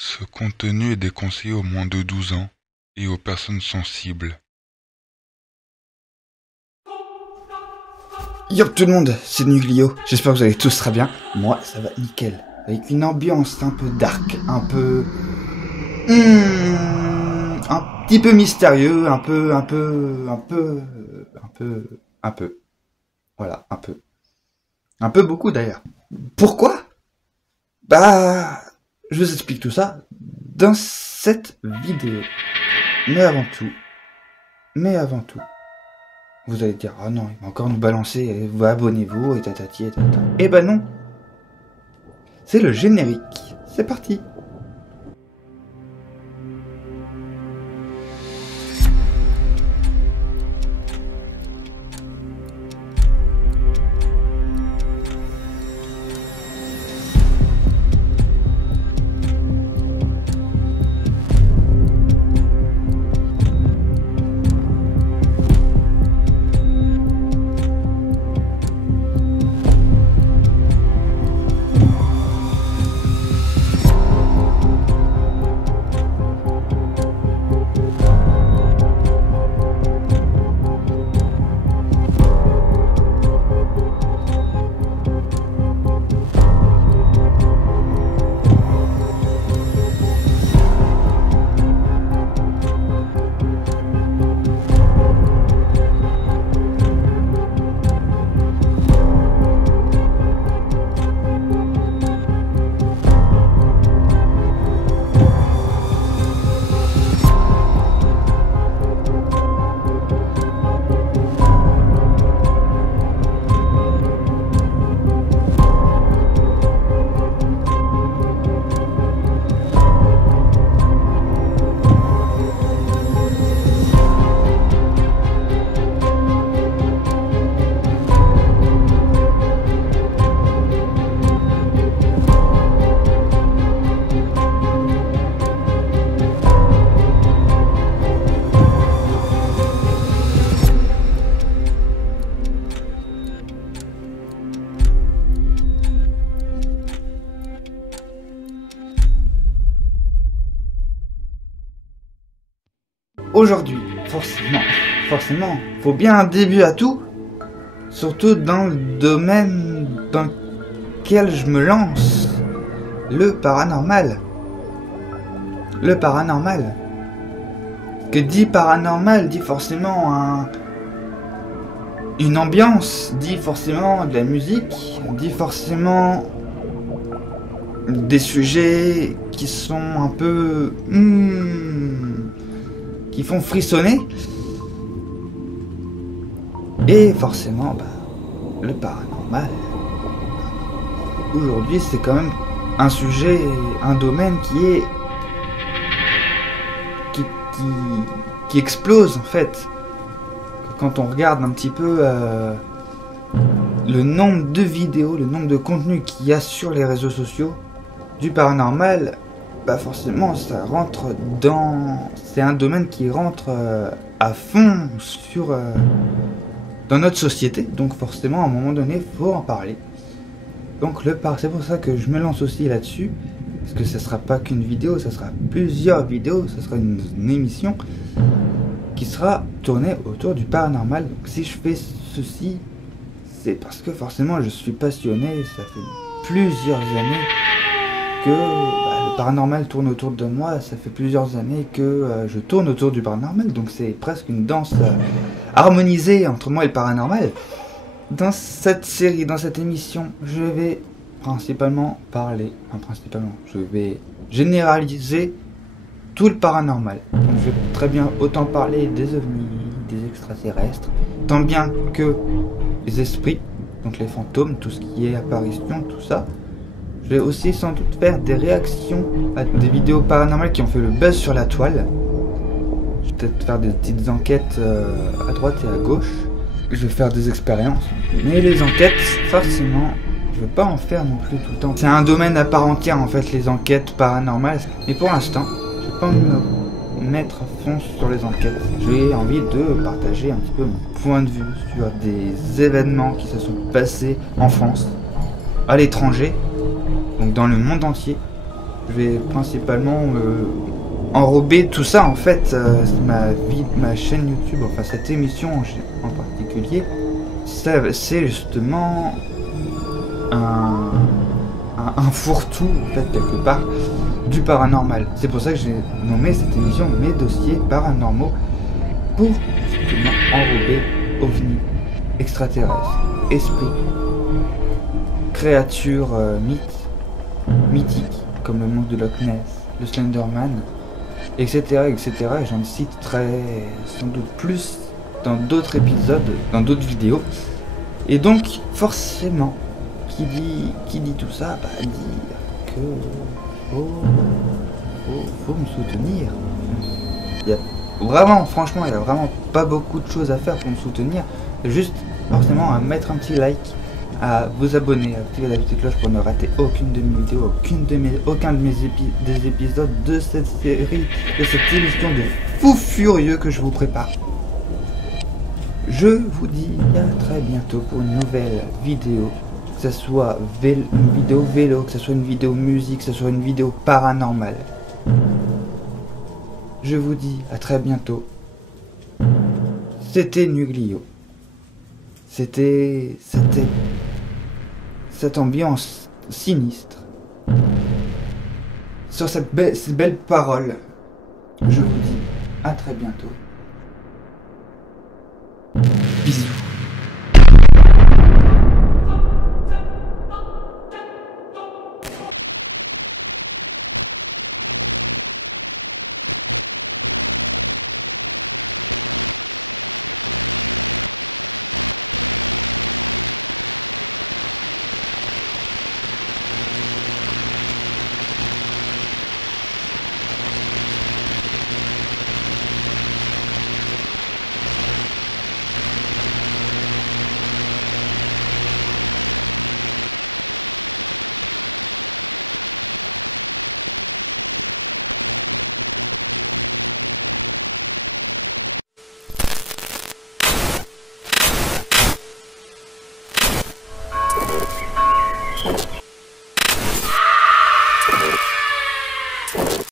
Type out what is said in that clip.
Ce contenu est déconseillé aux moins de 12 ans et aux personnes sensibles. Yo tout le monde, c'est Nuclio, j'espère que vous allez tous très bien. Moi ça va nickel, avec une ambiance un peu dark, un peu... un petit peu mystérieux, un peu... Voilà, un peu. Un peu beaucoup d'ailleurs. Pourquoi? Bah... Je vous explique tout ça dans cette vidéo. Mais avant tout, vous allez dire, ah non, il va encore nous balancer, abonnez-vous, et tatati, et tata. Eh ben non, c'est le générique. C'est parti. Aujourd'hui, forcément, faut bien un début à tout, surtout dans le domaine dans lequel je me lance, le paranormal. Le paranormal. Que dit paranormal dit forcément une ambiance, dit forcément de la musique, dit forcément des sujets qui sont un peu... qui font frissonner. Et forcément, le paranormal, aujourd'hui, c'est quand même un sujet, un domaine qui explose en fait. Quand on regarde un petit peu le nombre de vidéos, le nombre de contenus qu'il y a sur les réseaux sociaux du paranormal, forcément ça rentre dans... C'est un domaine qui rentre à fond dans notre société, donc forcément à un moment donné faut en parler. Donc c'est pour ça que je me lance aussi là-dessus, parce que ça sera pas qu'une vidéo, ça sera plusieurs vidéos, ça sera une émission qui sera tournée autour du paranormal. Donc si je fais ceci, c'est parce que forcément je suis passionné, ça fait plusieurs années que le paranormal tourne autour de moi, ça fait plusieurs années que je tourne autour du paranormal, donc c'est presque une danse harmonisée entre moi et le paranormal. Dans cette série, dans cette émission, je vais principalement je vais généraliser tout le paranormal. Donc, je vais très bien autant parler des ovnis, des extraterrestres, tant bien que les esprits, donc les fantômes, tout ce qui est apparition, tout ça. Je vais aussi sans doute faire des réactions à des vidéos paranormales qui ont fait le buzz sur la toile. Je vais peut-être faire des petites enquêtes à droite et à gauche. Je vais faire des expériences. Mais les enquêtes, forcément, je vais pas en faire non plus tout le temps. C'est un domaine à part entière en fait, les enquêtes paranormales. Mais pour l'instant, je vais pas me mettre à fond sur les enquêtes. J'ai envie de partager un petit peu mon point de vue sur des événements qui se sont passés en France, à l'étranger, donc dans le monde entier. Je vais principalement enrober tout ça en fait, ma chaîne YouTube, enfin cette émission en particulier, c'est justement un fourre-tout en fait quelque part du paranormal. C'est pour ça que j'ai nommé cette émission Mes dossiers paranormaux, pour justement enrober ovnis, extraterrestres, esprits, créatures mythiques comme le monstre de Loch Ness, le Slenderman, etc. etc. Et j'en citerai sans doute plus dans d'autres épisodes, dans d'autres vidéos. Et donc forcément, qui dit tout ça, bah, dit que faut me soutenir. Franchement, il y a vraiment pas beaucoup de choses à faire pour me soutenir. Juste forcément à mettre un petit like, à vous abonner, à activer la petite cloche pour ne rater aucune de mes vidéos, aucun des épisodes de cette série, de cette émission de fou furieux que je vous prépare. Je vous dis à très bientôt pour une nouvelle vidéo, que ce soit une vidéo vélo, que ce soit une vidéo musique, que ce soit une vidéo paranormale. Je vous dis à très bientôt. C'était Nuglio. C'était cette ambiance sinistre. Sur ces belles paroles, je vous dis à très bientôt.